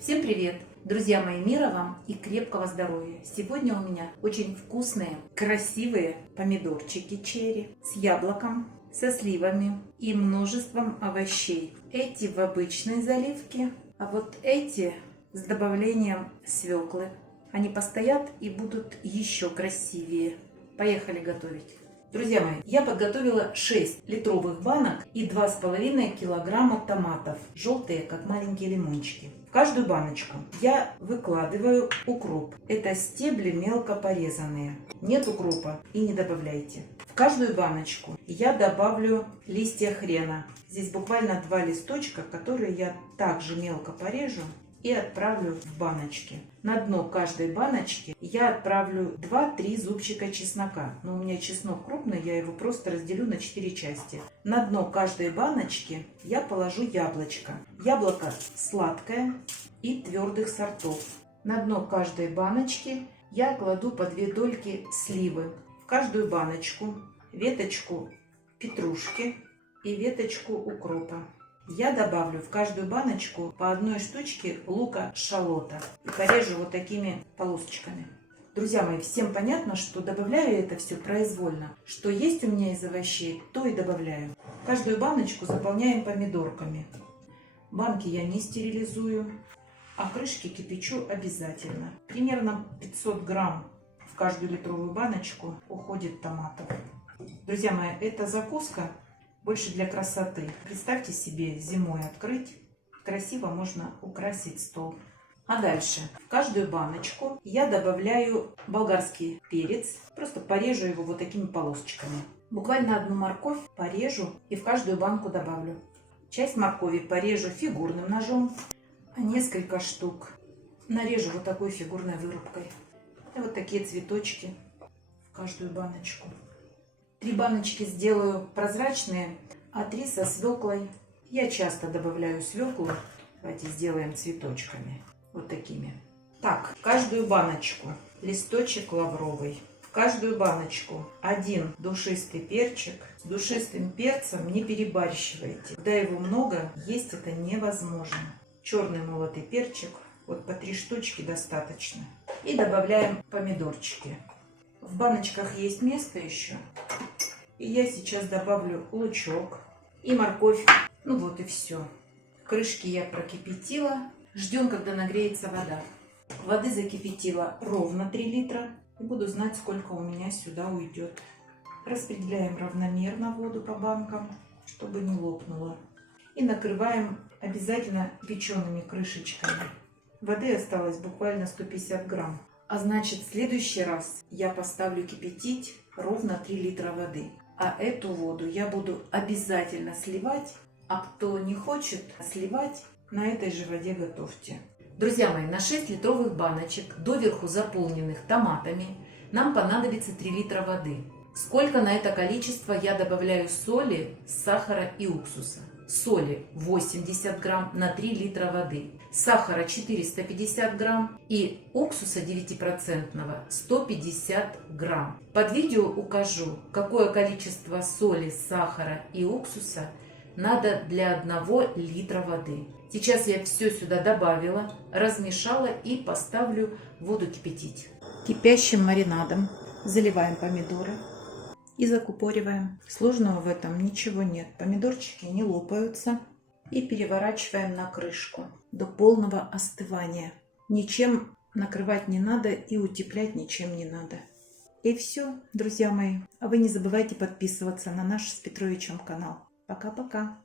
Всем привет! Друзья мои, мира вам и крепкого здоровья! Сегодня у меня очень вкусные, красивые помидорчики черри с яблоком, со сливами и множеством овощей. Эти в обычной заливке, а вот эти с добавлением свеклы. Они постоят и будут еще красивее. Поехали готовить! Друзья мои, я подготовила 6 литровых банок и 2,5 килограмма томатов, желтые, как маленькие лимончики. В каждую баночку я выкладываю укроп. Это стебли мелко порезанные. Нет укропа и не добавляйте. В каждую баночку я добавлю листья хрена. Здесь буквально 2 листочка, которые я также мелко порежу и отправлю в баночки. На дно каждой баночки я отправлю 2-3 зубчика чеснока. Но у меня чеснок крупный, я его просто разделю на 4 части. На дно каждой баночки я положу яблочко. Яблоко сладкое и твердых сортов. На дно каждой баночки я кладу по 2 дольки сливы. В каждую баночку веточку петрушки и веточку укропа. Я добавлю в каждую баночку по 1 штучке лука-шалота и порежу вот такими полосочками. Друзья мои, всем понятно, что добавляю я это все произвольно. Что есть у меня из овощей, то и добавляю. Каждую баночку заполняем помидорками. Банки я не стерилизую, а крышки кипячу обязательно. Примерно 500 грамм в каждую литровую баночку уходит томатов. Друзья мои, эта закуска больше для красоты. Представьте себе, зимой открыть. Красиво можно украсить стол. А дальше в каждую баночку я добавляю болгарский перец. Просто порежу его вот такими полосочками. Буквально 1 морковь порежу и в каждую банку добавлю. Часть моркови порежу фигурным ножом, а несколько штук нарежу вот такой фигурной вырубкой. И вот такие цветочки в каждую баночку. 3 баночки сделаю прозрачные, а 3 со свеклой. Я часто добавляю свеклу. Давайте сделаем цветочками. Вот такими. Так, в каждую баночку листочек лавровый. В каждую баночку 1 душистый перчик. С душистым перцем не перебарщивайте. Когда его много, есть это невозможно. Черный молотый перчик. Вот по 3 штучки достаточно. И добавляем помидорчики. В баночках есть место еще. И я сейчас добавлю лучок и морковь. Ну вот и все. Крышки я прокипятила. Ждем, когда нагреется вода. Воды закипятила ровно 3 литра. И буду знать, сколько у меня сюда уйдет. Распределяем равномерно воду по банкам, чтобы не лопнуло. И накрываем обязательно печеными крышечками. Воды осталось буквально 150 грамм. А значит, в следующий раз я поставлю кипятить ровно 3 литра воды. А эту воду я буду обязательно сливать. А кто не хочет сливать, на этой же воде готовьте. Друзья мои, на 6 литровых баночек, доверху заполненных томатами, нам понадобится 3 литра воды. Сколько на это количество я добавляю соли, сахара и уксуса? Соли 80 грамм на 3 литра воды, сахара 450 грамм и уксуса 9% 150 грамм. Под видео укажу, какое количество соли, сахара и уксуса надо для 1 литра воды. Сейчас я все сюда добавила, размешала и поставлю воду кипятить. Кипящим маринадом заливаем помидоры и закупориваем. Сложного в этом ничего нет. Помидорчики не лопаются. И переворачиваем на крышку до полного остывания. Ничем накрывать не надо и утеплять ничем не надо. И все, друзья мои. А вы не забывайте подписываться на наш с Петровичем канал. Пока-пока.